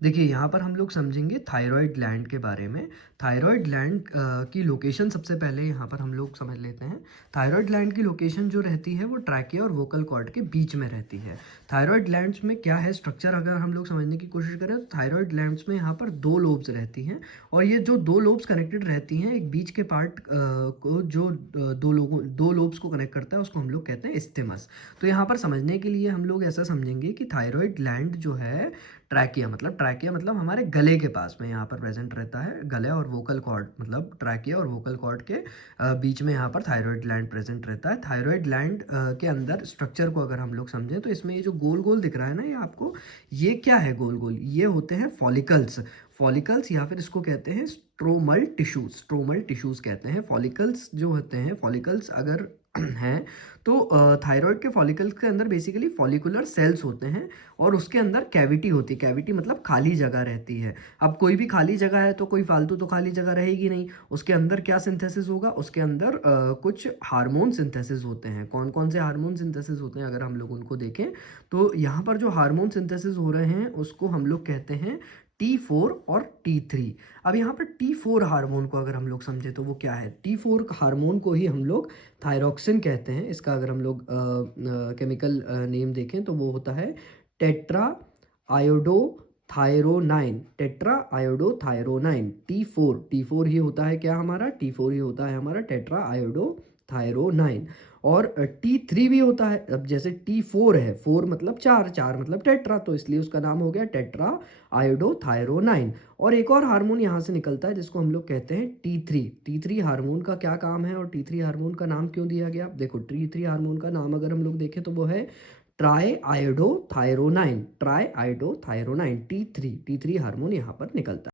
देखिए, यहाँ पर हम लोग समझेंगे थायरॉइड ग्लैंड के बारे में। थायरॉइड ग्लैंड की लोकेशन सबसे पहले यहाँ पर हम लोग समझ लेते हैं। थायरॉइड ग्लैंड की लोकेशन जो रहती है वो ट्रैकिया और वोकल कॉर्ड के बीच में रहती है। थायरॉइड ग्लैंड्स में क्या है स्ट्रक्चर, अगर हम लोग समझने की कोशिश करें तो थायरॉइड ग्लैंड्स में यहाँ पर 2 लोब्स रहती हैं और ये जो 2 लोब्स कनेक्टेड रहती हैं, एक बीच के पार्ट को जो 2 लोब्स को कनेक्ट करता है उसको हम लोग कहते हैं इस्थिमस। तो यहाँ पर समझने के लिए हम लोग ऐसा समझेंगे कि थायरॉइड ग्लैंड जो है ट्रैकिया मतलब हमारे गले के पास में यहाँ पर प्रेजेंट रहता है। गले और वोकल कॉर्ड मतलब ट्रैकिया और वोकल कॉर्ड के बीच में यहाँ पर थायरॉइड ग्लैंड प्रेजेंट रहता है। थायरॉइड ग्लैंड के अंदर स्ट्रक्चर को अगर हम लोग समझें तो इसमें ये जो गोल गोल दिख रहा है ना, ये आपको, ये क्या है गोल गोल, ये होते हैं फॉलिकल्स। फॉलिकल्स या फिर इसको कहते हैं स्ट्रोमल टिश्यूज। स्ट्रोमल टिश्यूज कहते हैं फॉलिकल्स जो होते हैं। फॉलिकल्स अगर हैं तो थायराइड के फॉलिकल्स के अंदर बेसिकली फॉलिकुलर सेल्स होते हैं और उसके अंदर कैविटी होती है। कैविटी मतलब खाली जगह रहती है। अब कोई भी खाली जगह है तो कोई फालतू तो खाली जगह रहेगी नहीं। उसके अंदर क्या सिंथेसिस होगा, उसके अंदर कुछ हार्मोन सिंथेसिस होते हैं। कौन कौन से हार्मोन सिंथेसिस होते हैं अगर हम लोग उनको देखें तो यहाँ पर जो हार्मोन सिंथेसिस हो रहे हैं उसको हम लोग कहते हैं T4 और T3। अब यहाँ पर T4 हार्मोन को अगर हम लोग समझे तो वो क्या है, T4 हार्मोन को ही हम लोग थायरॉक्सिन कहते हैं। इसका अगर हम लोग केमिकल नेम देखें तो वो होता है tetra iodo thyronine. Tetra iodo thyronine T4 ही होता है क्या हमारा, T4 ही होता है हमारा टेट्रा आयोडो थायरोनाइन। और T3 भी होता है। अब जैसे T4 है, 4 मतलब 4, 4 मतलब टेट्रा, तो इसलिए उसका नाम हो गया टेट्रा आयोडो थायरोनाइन। और एक और हार्मोन यहाँ से निकलता है जिसको हम लोग कहते हैं T3 हार्मोन का क्या काम है और T3 हार्मोन का नाम क्यों दिया गया। देखो, T3 हार्मोन का नाम अगर हम लोग देखें तो वो है tri iodo thyronine. Tri iodo thyronine, T3 hormone यहाँ पर निकलता है।